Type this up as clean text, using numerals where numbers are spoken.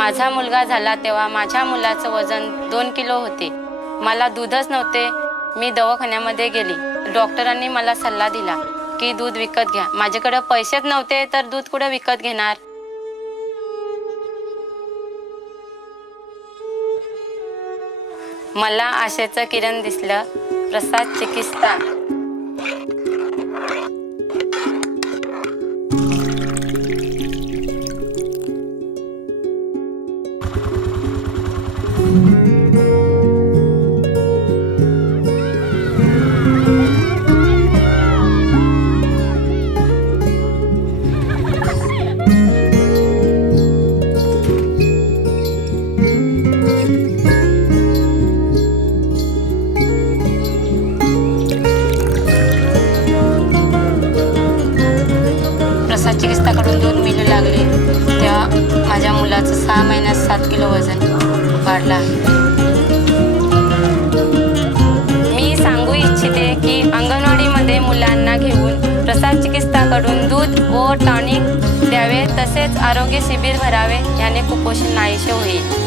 माझा मुलगा झाला तेव्हा माझ्या मुलाचं वजन 2 किलो होते. मला दूधच नव्हते. मी दवाखान्यामध्ये गेली. डॉक्टरांनी मला सल्ला दिला की दूध विकत घ्या. माझ्याकडे पैसेच नव्हते तर दूध कुठे विकत घेणार. मला आशेचं किरण दिसलं. प्रसाद चिकित्सा. प्रसाद चिकित्साकडून दूध मिळू लागले तेव्हा माझ्या मुलाचं 6 महिन्यात 7 किलो वजन वाढलं आहे. मी सांगू इच्छिते की अंगणवाडीमध्ये मुलांना घेऊन प्रसाद चिकित्साकडून दूध व टॉनिक द्यावे, तसेच आरोग्य शिबिर भरावे. याने कुपोषण नाहीसे होईल.